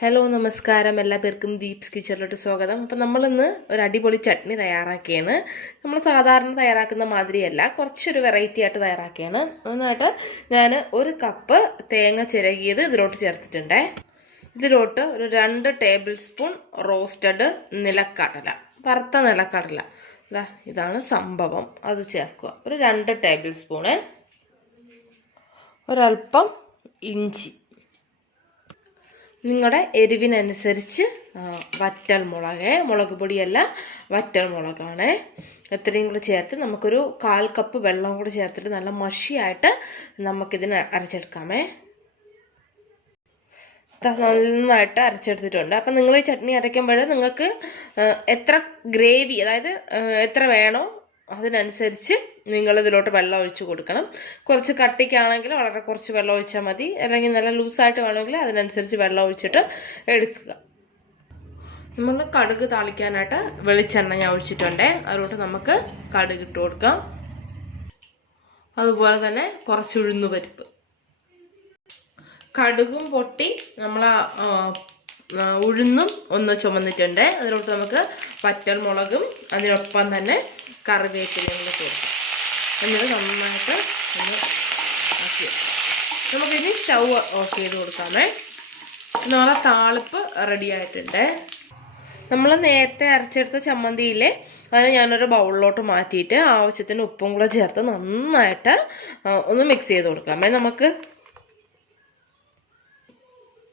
Hello നമസ്കാരം. എല്ലാ പേർക്കും ദീപ്സ് കിച്ചണിലോട്ട് സ്വാഗതം. അപ്പം നമ്മളിന്ന് ഒരു അടിപൊളി ചട്നി തയ്യാറാക്കിയാണ്. നമ്മൾ സാധാരണ തയ്യാറാക്കുന്ന മാതിരിയല്ല കുറച്ചൊരു വെറൈറ്റി ആയിട്ട് തയ്യാറാക്കിയാണ്. അതിനായിട്ട് ഞാൻ ഒരു കപ്പ് തേങ്ങ ചിരകിയത് ഇതിലോട്ട് ചേർത്തിട്ടുണ്ട്. ഇതിലോട്ട് ഒരു രണ്ട് ടേബിൾ സ്പൂൺ റോസ്റ്റഡ് നിലക്കടല വറുത്ത നിലക്കടല. ഇതാ ഇതാണ് സംഭവം. അത് ചേർക്കുക. ഒരു രണ്ട് ടേബിൾ സ്പൂണ് ഒരൽപ്പം ഇഞ്ചി. നിങ്ങളുടെ എരിവിനനുസരിച്ച് വറ്റൽ മുളക് മുളക് പൊടിയല്ല വറ്റൽ മുളകാണ്. ഇത്രയും കൂടി ചേർത്ത് നമുക്കൊരു കാൽ കപ്പ് വെള്ളം കൂടി ചേർത്തിട്ട് നല്ല മഷിയായിട്ട് നമുക്കിതിന് അരച്ചെടുക്കാമേ. നന്നായിട്ട് അരച്ചെടുത്തിട്ടുണ്ട്. അപ്പം നിങ്ങൾ ഈ ചട്നി അരയ്ക്കുമ്പോൾ നിങ്ങൾക്ക് എത്ര ഗ്രേവി അതായത് എത്ര വേണോ അതിനനുസരിച്ച് നിങ്ങൾ ഇതിലോട്ട് വെള്ളം ഒഴിച്ച് കൊടുക്കണം. കുറച്ച് കട്ടിക്കാണെങ്കിൽ വളരെ കുറച്ച് വെള്ളം ഒഴിച്ചാൽ മതി. അല്ലെങ്കിൽ നല്ല ലൂസായിട്ട് വേണമെങ്കിൽ അതിനനുസരിച്ച് വെള്ളം ഒഴിച്ചിട്ട് എടുക്കുക. നമ്മൾ കടുക് താളിക്കാനായിട്ട് വെളിച്ചെണ്ണ ഞാൻ ഒഴിച്ചിട്ടുണ്ട്. അതിലോട്ട് നമുക്ക് കടുക് ഇട്ട് കൊടുക്കാം. അതുപോലെ തന്നെ കുറച്ച് ഉഴുന്നു പരിപ്പ്. കടുകും പൊട്ടി നമ്മൾ ഉഴുന്നും ഒന്ന് ചുമന്നിട്ടുണ്ട്. അതിലോട്ട് നമുക്ക് വറ്റൽ മുളകും അതിനൊപ്പം തന്നെ കറിവേപ്പിലയും കൂടെ ചേർക്കാം. എന്നിട്ട് നന്നായിട്ട് ഒന്ന് ആക്കി. നമുക്കിനി സ്റ്റൗ ഓഫ് ചെയ്ത് കൊടുക്കാമേ. നമ്മളെ താളിപ്പ് റെഡി ആയിട്ടുണ്ട്. നമ്മൾ നേരത്തെ അരച്ചെടുത്ത ചമ്മന്തിയിലെ അതിനെ ഞാനൊരു ബൗളിലോട്ട് മാറ്റിയിട്ട് ആവശ്യത്തിന് ഉപ്പും കൂടെ ചേർത്ത് നന്നായിട്ട് ഒന്ന് മിക്സ് ചെയ്ത് കൊടുക്കാമേ. നമുക്ക്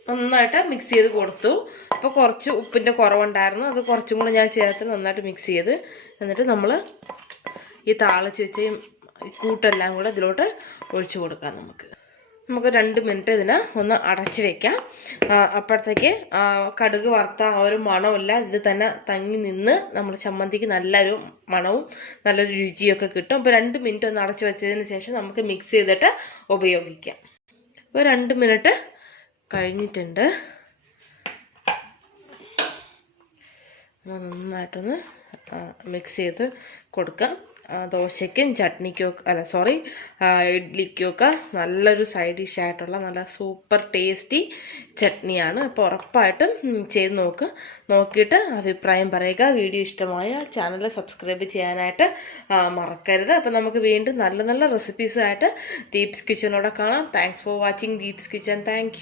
നന്നായിട്ട് മിക്സ് ചെയ്ത് കൊടുത്തു. അപ്പോൾ കുറച്ച് ഉപ്പിന്റെ കുറവുണ്ടായിരുന്നു. അത് കുറച്ചും കൂടെ ഞാൻ ചേർത്ത് നന്നായിട്ട് മിക്സ് ചെയ്ത് എന്നിട്ട് നമ്മൾ ഈ താളിച്ച് വെച്ച കൂട്ടെല്ലാം കൂടെ ഇതിലോട്ട് ഒഴിച്ചു കൊടുക്കാം നമുക്ക്. നമുക്ക് രണ്ട് മിനിറ്റ് ഇതിനെ ഒന്ന് അടച്ച് വെക്കാം. അപ്പോഴത്തേക്ക് കടുക് വറുത്ത ആ ഒരു മണമില്ല ഇത് തന്നെ തങ്ങി നിന്ന് നമ്മൾ ചമ്മന്തിക്ക് നല്ലൊരു മണവും നല്ലൊരു രുചിയൊക്കെ കിട്ടും. അപ്പോൾ രണ്ട് മിനിറ്റ് ഒന്ന് അടച്ച് വെച്ചതിന് ശേഷം നമുക്ക് മിക്സ് ചെയ്തിട്ട് ഉപയോഗിക്കാം. അപ്പോൾ രണ്ട് മിനിറ്റ് കഴിഞ്ഞിട്ടുണ്ട്. നന്നായിട്ടൊന്ന് മിക്സ് ചെയ്ത് കൊടുക്കാം. ദോശയ്ക്കും ചട്നിക്കും അല്ല സോറി ഇഡ്ലിക്കുമൊക്കെ നല്ലൊരു സൈഡ് ഡിഷ് ആയിട്ടുള്ള നല്ല സൂപ്പർ ടേസ്റ്റി ചട്നിയാണ്. അപ്പോൾ ഉറപ്പായിട്ടും ചെയ്ത് നോക്ക്. നോക്കിയിട്ട് അഭിപ്രായം പറയുക. വീഡിയോ ഇഷ്ടമായ ചാനൽ സബ്സ്ക്രൈബ് ചെയ്യാനായിട്ട് മറക്കരുത്. അപ്പോൾ നമുക്ക് വീണ്ടും നല്ല നല്ല റെസിപ്പീസായിട്ട് ദീപ്സ് കിച്ചനോടെ കാണാം. Thanks for watching Deeps kitchen thank